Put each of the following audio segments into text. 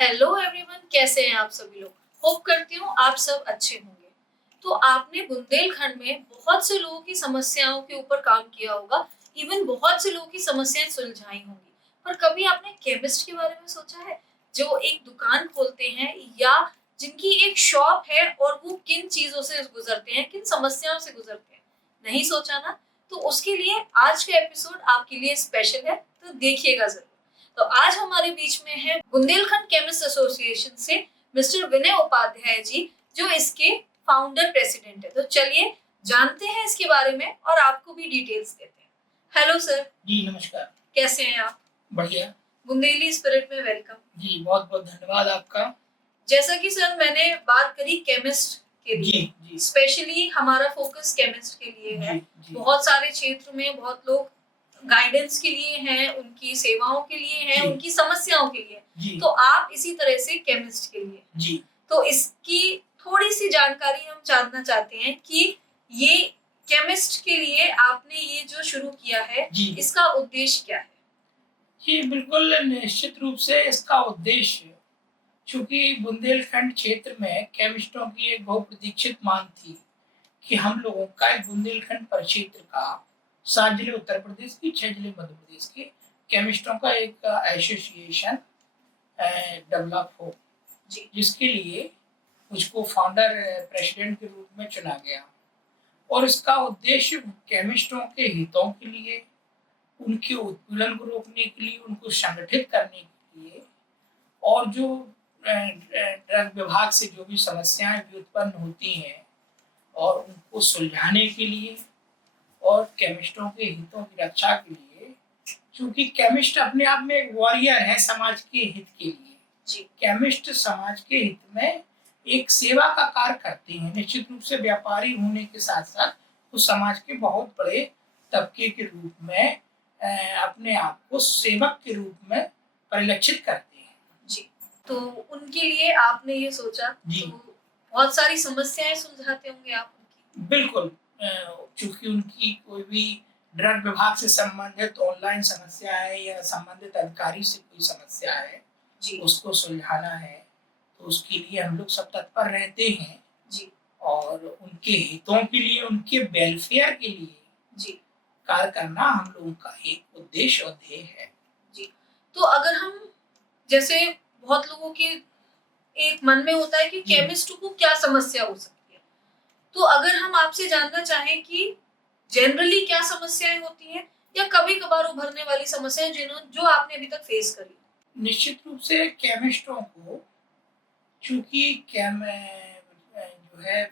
Hello everyone, कैसे हैं आप सभी लोग। होप करती हूँ आप सब अच्छे होंगे। तो आपने बुंदेलखंड में बहुत से लोगों की समस्याओं के ऊपर काम किया होगा, इवन बहुत से लोगों की समस्याएं सुलझाई होंगी। पर कभी आपने केमिस्ट के बारे में सोचा है, जो एक दुकान खोलते हैं या जिनकी एक शॉप है और वो किन चीजों से गुजरते हैं, किन समस्याओं से गुजरते हैं। नहीं सोचा ना? तो उसके लिए आज का एपिसोड आपके लिए स्पेशल है, तो देखिएगा जरूर। तो आज हमारे बीच में है बुंदेलखंड केमिस्ट एसोसिएशन से मिस्टर विनय उपाध्याय जी, जो इसके फाउंडर प्रेसिडेंट है। तो चलिए जानते हैं इसके बारे में और आपको भी डिटेल्स देते हैं। Hello sir. जी नमस्कार। कैसे हैं आप? बढ़िया। बुंदेली स्पिरिट में वेलकम। जी बहुत बहुत धन्यवाद आपका। जैसा कि सर मैंने बात करी केमिस्ट के लिए, स्पेशली हमारा फोकस केमिस्ट के लिए है। बहुत सारे क्षेत्र में बहुत लोग गाइडेंस के लिए हैं, उनकी सेवाओं के लिए हैं, उनकी समस्याओं के लिए। तो आप इसी तरह से केमिस्ट के लिए। जी। तो इसकी थोड़ी सी जानकारी हम जानना चाहते हैं कि ये केमिस्ट के लिए आपने ये जो शुरू किया है, इसका उद्देश्य क्या है? जी बिल्कुल निश्चित रूप से इसका उद्देश्य, चूंकि बुंदेलखंड क्षेत्र में केमिस्टों की एक बहुप्रतीक्षित मांग थी कि हम लोगों का एक बुंदेलखंड परिक्षेत्र का 7 जिले उत्तर प्रदेश की, 6 जिले मध्य प्रदेश के केमिस्टों का एक एसोसिएशन डेवलप हो, जिसके लिए मुझको फाउंडर प्रेसिडेंट के रूप में चुना गया। और इसका उद्देश्य केमिस्टों के हितों के लिए, उनके उत्पीड़न को रोकने के लिए, उनको संगठित करने के लिए, और जो ड्रग विभाग से जो भी समस्याएं भी उत्पन्न होती हैं और उनको सुलझाने के लिए, और केमिस्टों के हितों की रक्षा के लिए, क्योंकि केमिस्ट अपने आप में एक वॉरियर है समाज के हित के लिए। केमिस्ट समाज के हित में एक सेवा का कार्य करते हैं। निश्चित रूप से व्यापारी होने के साथ साथ वो समाज के बहुत बड़े तबके के रूप में अपने आप को सेवक के रूप में परिलक्षित करते हैं। जी, तो उनके लिए आपने ये सोचा। जी। तो बहुत सारी समस्याएं सुलझाते होंगे आप उनकी। बिल्कुल, चूंकि उनकी कोई भी ड्रग विभाग से संबंधित ऑनलाइन समस्या है या संबंधित अधिकारी से कोई समस्या है, उसको सुलझाना है, तो उसके लिए हम लोग सब तत्पर रहते हैं। जी। और उनके हितों के लिए, उनके वेलफेयर के लिए कार्य करना हम लोगों का एक उद्देश्य और ध्येय है। जी। तो अगर हम, जैसे बहुत लोगों के एक मन में होता है कि केमिस्ट को क्या समस्या हो सकती है, तो अगर हम आपसे जानना चाहें कि जनरली क्या समस्याएं होती हैं या कभी-कभार उभरने वाली समस्याएं जो आपने अभी तक फेस करी। निश्चित रूप से केमिस्टों को, चूंकि जो है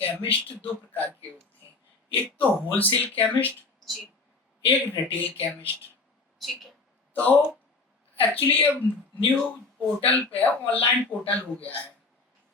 केमिस्ट 2 प्रकार के होते हैं। एक तो होलसेल केमिस्ट, एक रिटेल केमिस्ट। ठीक है। तो एक्चुअली अब न्यू पोर्टल पे ऑनलाइन पोर्टल हो गया है,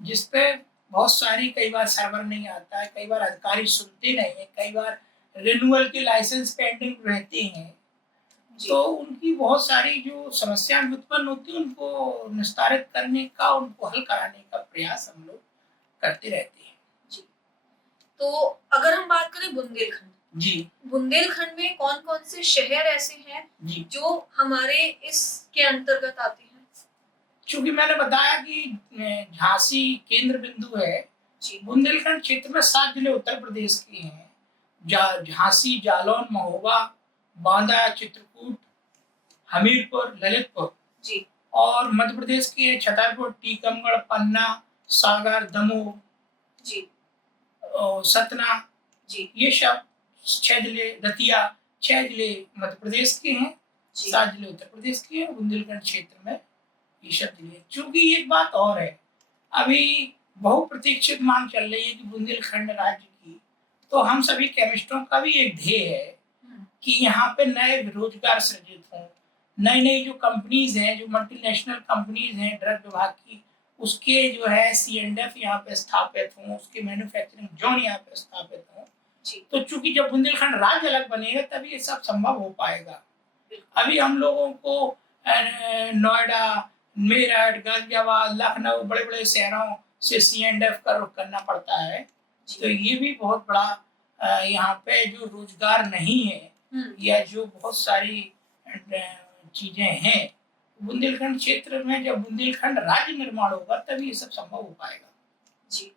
जिसपे बहुत सारी, कई बार सर्वर नहीं आता है, कई बार अधिकारी सुनते नहीं है, कई बार रिन्यूअल के लाइसेंस पेंडिंग रहते हैं। तो उनकी बहुत सारी जो समस्याएं उत्पन्न होती हैं, उनको निस्तारित करने का, उनको हल कराने का प्रयास हम लोग करते रहते हैं। जी। तो अगर हम बात करें बुंदेलखंड, बुंदेलखंड में कौन कौन से शहर ऐसे हैं जो हमारे इसके अंतर्गत आते हैं? चूंकि मैंने बताया कि झांसी केंद्र बिंदु है, बुंदेलखंड क्षेत्र में 7 जिले उत्तर प्रदेश के हैं। झांसी, जालौन, महोबा, बांदा, चित्रकूट, हमीरपुर, ललितपुर। और मध्य प्रदेश के छतरपुर, टीकमगढ़, पन्ना, सागर, दमोह, सतना, ये सब 6 जिले, दतिया, 6 जिले मध्य प्रदेश के हैं, 7 जिले उत्तर प्रदेश के हैं। बुंदेलखंड क्षेत्र में ये सब जिले। चूंकि एक बात और है, अभी बहुप्रतीक्षित मांग चल रही है कि बुंदेलखंड राज्य की, तो हम सभी केमिस्टों का भी एक ध्येय है कि यहाँ पे नए रोजगार सृजित हों, नई नई जो कंपनीज हैं, जो मल्टीनेशनल कंपनीज हैं ड्रग विभाग की, उसके जो है C&F यहाँ पे स्थापित हों, उसके मैन्युफैक्चरिंग जोन यहाँ पे स्थापित हों। तो चूंकि जब बुंदेलखंड राज्य अलग बनेगा तभी ये सब संभव हो पाएगा। अभी हम लोगों को नोएडा, मेरठ, गाजियाबाद, लखनऊ, बड़े बड़े शहरों से C&F का रुख करना पड़ता है। तो ये भी बहुत बड़ा यहाँ पे जो रोजगार नहीं है या जो बहुत सारी चीजें हैं बुंदेलखंड क्षेत्र में जब बुंदेलखंड राज्य निर्माण होगा तभी ये सब संभव हो पाएगा। जी।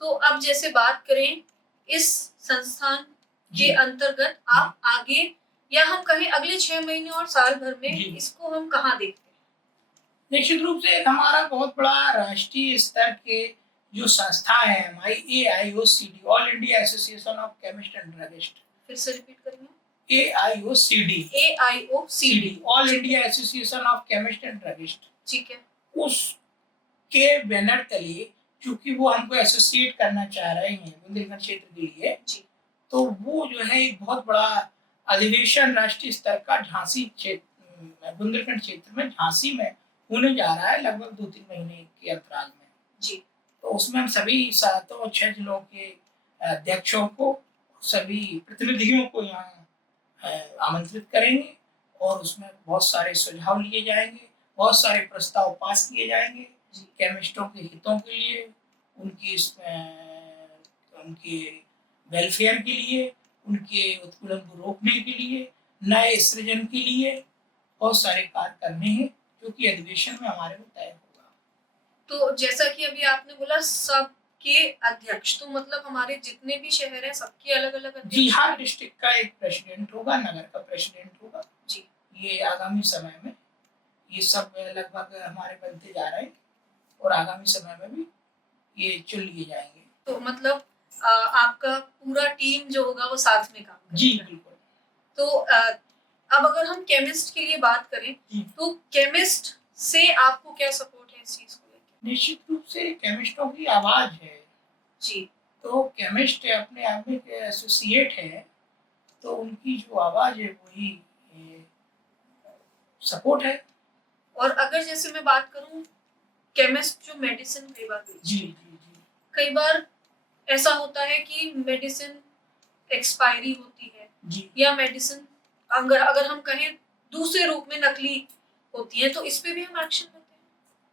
तो अब जैसे बात करें इस संस्थान के जी। अंतर्गत आप आगे या हम कहें अगले 6 महीने और साल भर में जी। इसको हम कहाँ देखते हैं? निश्चित रूप से एक हमारा बहुत बड़ा राष्ट्रीय स्तर के जो संस्था है हमारी AIOCD, all India association of chemist and druggist. फिर से रिपीट करेंगे। AIOCD, AIOCD, all India association of chemist and druggist. ठीक है। उसके बैनर तले चूंकि वो हमको एसोसिएट करना चाह रहे हैं बुंदेलखंड क्षेत्र के लिए, जी। तो वो जो है एक बहुत बड़ा अधिवेशन राष्ट्रीय स्तर का झांसी क्षेत्र बुंदेलखंड क्षेत्र में झांसी में होने जा रहा है लगभग 2-3 महीने के अंतराल में। जी। तो उसमें हम सभी 7 और 6 जिलों के अध्यक्षों को, सभी प्रतिनिधियों को यहाँ आमंत्रित करेंगे और उसमें बहुत सारे सुझाव लिए जाएंगे, बहुत सारे प्रस्ताव पास किए जाएंगे केमिस्टों के हितों के लिए, उनकी उनके वेलफेयर के लिए, उनके उत्पीड़न को रोकने के लिए, नए सृजन के लिए बहुत सारे कार्य करने हैं जो कि अधिवेशन में हमारे को तय होगा। तो जैसा कि अभी आपने बोला सबके अध्यक्ष, तो मतलब हमारे जितने भी शहर हैं सबके अलग-अलग अध्यक्ष? जी, हर डिस्ट्रिक्ट का एक प्रेसिडेंट होगा, नगर का प्रेसिडेंट होगा। जी। ये आगामी समय में ये सब लगभग हमारे बनते जा रहे हैं और आगामी समय में भी ये चुन लिए जाएंगे। तो मतलब आपका पूरा टीम जो होगा वो साथ में काम करेगा? जी बिल्कुल। तो अब अगर हम केमिस्ट के लिए बात करें तो केमिस्ट से आपको क्या सपोर्ट है इस चीज को लेकर? निश्चित रूप से केमिस्टों की आवाज है। जी। तो केमिस्ट अपने आप में एसोसिएट है, तो उनकी जो आवाज है वही सपोर्ट है। और अगर जैसे मैं बात करूं केमिस्ट जो मेडिसिन कई बार जी जी जी कई बार ऐसा होता है कि मेडिसिन एक्सपायरी होती है जी या मेडिसिन अगर अगर हम कहें दूसरे रूप में नकली होती है, तो इस पे भी हम एक्शन लेते हैं?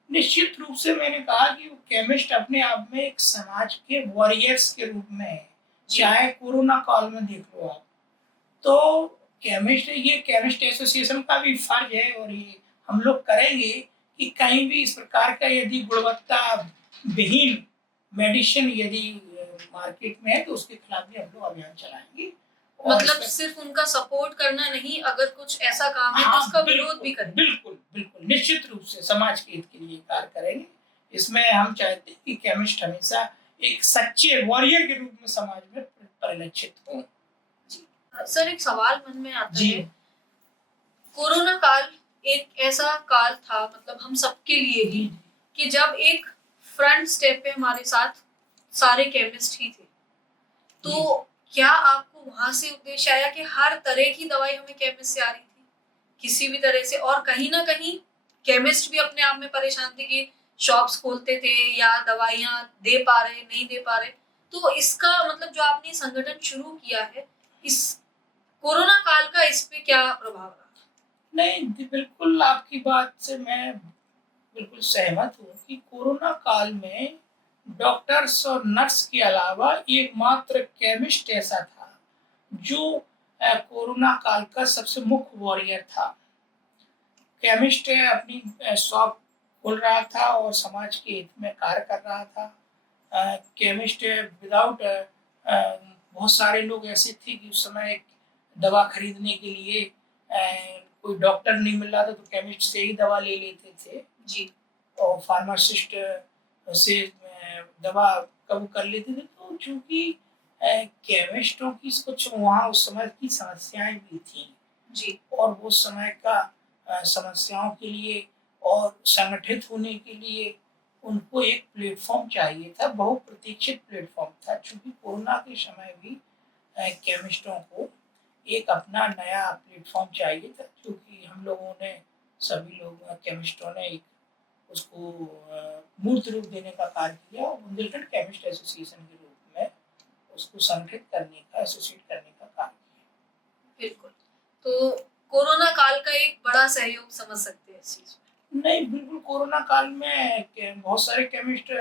निश्चित रूप से मैंने कहा कि केमिस्ट अपने आप में एक समाज के वॉरियर्स के रूप में है। चाहे कोरोना काल में देख लो आप, तो केमिस्ट एसोसिएशन का भी फर्ज है और ये हम लोग करेंगे कि कहीं भी इस प्रकार का यदि गुणवत्ता विहीन मेडिसिन यदि मार्केट में है तो उसके खिलाफ भी हम लोग अभियान चलाएंगे। मतलब सिर्फ उनका सपोर्ट करना नहीं, अगर कुछ ऐसा काम है तो उसका विरोध भी करें। बिल्कुल बिल्कुल निश्चित रूप से समाज के हित के लिए कार्य करेंगे। इसमें हम चाहते हैं कि केमिस्ट हमेशा एक सच्चे वॉरियर के रूप में समाज में परिलक्षित हो। सर एक सवाल मन में आता है, कोरोना काल एक ऐसा काल था मतलब हम सबके लिए ही कि जब एक फ्रंट स्टेप पे हमारे साथ सारे केमिस्ट ही थे, तो क्या आपको वहां से उद्देश्य आया कि हर तरह की दवाई हमें केमिस्ट से आ रही थी किसी भी तरह से, और कहीं ना कहीं केमिस्ट भी अपने आप में परेशान थे कि शॉप्स खोलते थे या दवाइयां दे पा रहे नहीं दे पा रहे, तो इसका मतलब जो आपने संगठन शुरू किया है इस कोरोना काल का इस पे क्या प्रभाव रहा? नहीं बिल्कुल आपकी बात से मैं बिल्कुल सहमत हूँ कि कोरोना काल में डॉक्टर्स और नर्स के अलावा एकमात्र केमिस्ट ऐसा था जो कोरोना काल का सबसे मुख्य वॉरियर था। केमिस्ट अपनी शॉप खोल रहा था और समाज के हित में कार्य कर रहा था। केमिस्ट विदाउट बहुत सारे लोग ऐसे थे कि उस समय दवा खरीदने के लिए कोई डॉक्टर नहीं मिल रहा था तो केमिस्ट से ही दवा ले लेते थे जी। और फार्मासिस्ट से दवा कब कर लेते थे। तो चूंकि केमिस्टों की कुछ वहाँ उस समय की समस्याएं भी थी जी, और वो समय का समस्याओं के लिए और संगठित होने के लिए उनको एक प्लेटफॉर्म चाहिए था, बहुप्रतीक्षित प्लेटफॉर्म था। चूंकि कोरोना के समय भी केमिस्टों को एक अपना नया प्लेटफॉर्म चाहिए था, क्योंकि हम लोगों ने सभी लोग केमिस्टों ने एक उसको मूर्त रूप देने का कार्य किया और बुंदेलखंड केमिस्ट एसोसिएशन के रूप में उसको संगठित करने का एसोसिएट करने का कार्य किया। बिल्कुल। तो कोरोना काल का एक बड़ा सहयोग समझ सकते हैं इस चीज में? नहीं बिल्कुल, कोरोना काल में बहुत सारे केमिस्ट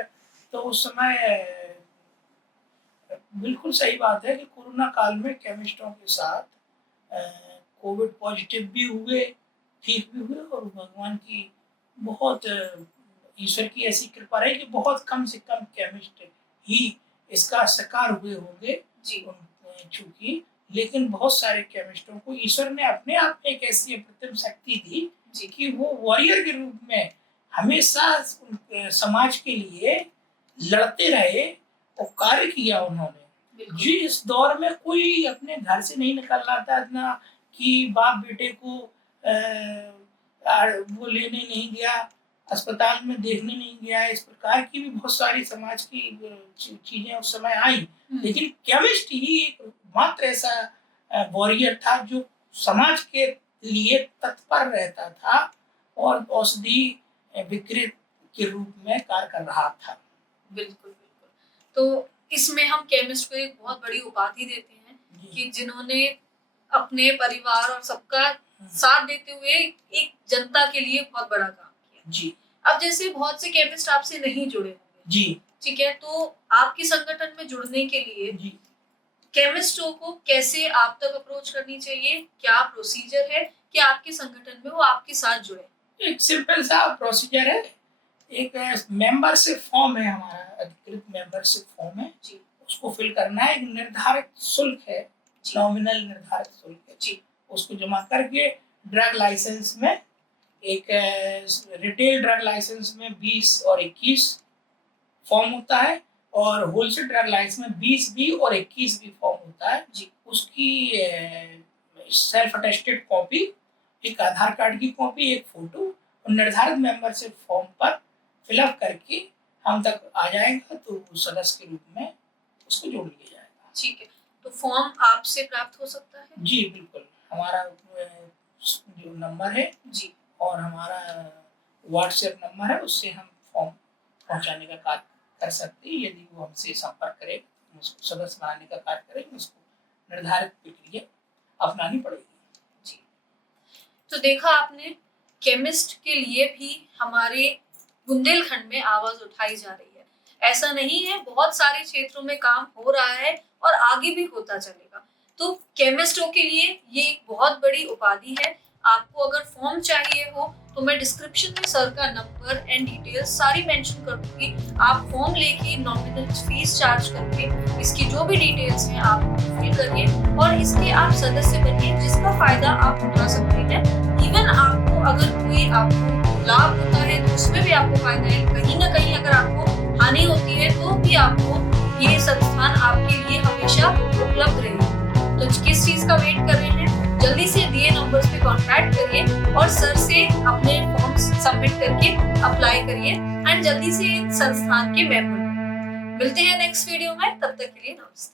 तो उस समय बिल्कुल सही बात है कि कोरोना काल में केमिस्टों के साथ कोविड पॉजिटिव भी हुए ठीक भी हुए और भगवान की बहुत ईश्वर की ऐसी कृपा रही कि बहुत कम से कम केमिस्ट ही इसका शिकार हुए होंगे जी चूंकि, लेकिन बहुत सारे केमिस्टों को ईश्वर ने अपने आप में एक ऐसी अप्रतिम शक्ति दी जी कि वो वॉरियर के रूप में हमेशा समाज के लिए लड़ते रहे और कार्य किया उन्होंने। बिल्कुल जी, इस दौर में कोई अपने घर से नहीं निकल रहा था इतना कि बाप बेटे को वो लेने नहीं गया, अस्पताल में देखने नहीं गया। इस प्रकार की भी बहुत सारी समाज की चीजें उस समय आई, लेकिन केमिस्ट ही एक मात्र ऐसा वॉरियर था जो समाज के लिए तत्पर रहता था और औषधि विक्रेता के रूप में कार्य कर रहा था। बिल्कुल बिल्कुल। तो इसमें हम केमिस्ट को एक बहुत बड़ी उपाधि देते हैं जी। कि जिन्होंने अपने परिवार और सबका साथ देते हुए एक जनता के लिए बहुत बड़ा काम किया। जी अब जैसे बहुत से केमिस्ट आपसे नहीं जुड़े होंगे, जी ठीक है, तो आपके संगठन में जुड़ने के लिए जी केमिस्टों को कैसे आप तक अप्रोच करनी चाहिए, क्या प्रोसीजर है कि आपके संगठन में वो आपके साथ जुड़े? एक सिंपल सा प्रोसीजर है। एक मेंबरशिप फॉर्म है, हमारा अधिकृत मेंबरशिप फॉर्म है जी उसको फिल करना है। एक निर्धारित शुल्क है, नॉमिनल निर्धारित शुल्क है जी उसको जमा करके ड्रग लाइसेंस में एक रिटेल ड्रग लाइसेंस में 20 और 21 फॉर्म होता है और होलसेल ड्रग लाइसेंस में 20 भी और 21 भी फॉर्म होता है जी उसकी सेल्फ अटेस्टेड कॉपी, एक आधार कार्ड की कॉपी, एक फोटो और निर्धारित मेंबरशिप फॉर्म पर फिलअप करके हम तक आ जाएगा तो सदस्य के रूप में उसको जोड़ लिया जाएगा। ठीक है, तो फॉर्म आपसे प्राप्त हो सकता है? जी बिल्कुल, हमारा जो नंबर है जी और हमारा व्हाट्सएप नंबर है उससे हम फॉर्म पहुंचाने का कार्य कर सकते हैं। यदि वो हमसे संपर्क करे, उसको सदस्य बनाने का कार्य करेंगे, उसको निर्धारित प्रक्रिया अपनानी पड़ेगी। जी। तो देखा आपने, केमिस्ट के लिए भी हमारे बुंदेलखंड में आवाज उठाई जा रही है। ऐसा नहीं है, बहुत सारे क्षेत्रों में काम हो रहा है और आगे भी होता चलेगा। तो केमिस्टों के लिए ये एक बहुत बड़ी उपाधि है। आपको अगर फॉर्म चाहिए हो तो मैं डिस्क्रिप्शन में सर का नंबर एंड डिटेल्स सारी मेंशन कर दूंगी। आप फॉर्म लेके नॉमिनल फीस चार्ज करके इसकी जो भी डिटेल्स हैं आप फिल करिए और इसके आप सदस्य बनिए, जिसका फायदा आप उठा सकते हैं। इवन आपको अगर कोई आपको लाभ होता है तो उसमें भी आपको फायदा है। कहीं ना कहीं अगर आपको हानि होती है तो भी आपको ये संस्थान आपके लिए हमेशा उपलब्ध रहेगी। तो किस चीज का वेट कर रहे हैं? जल्दी से दिए नंबर्स पे कांटेक्ट करिए और सर से अपने फॉर्म्स सबमिट करके अप्लाई करिए एंड जल्दी से संस्थान के मेंबर। मिलते हैं नेक्स्ट वीडियो में, तब तक के लिए नमस्ते।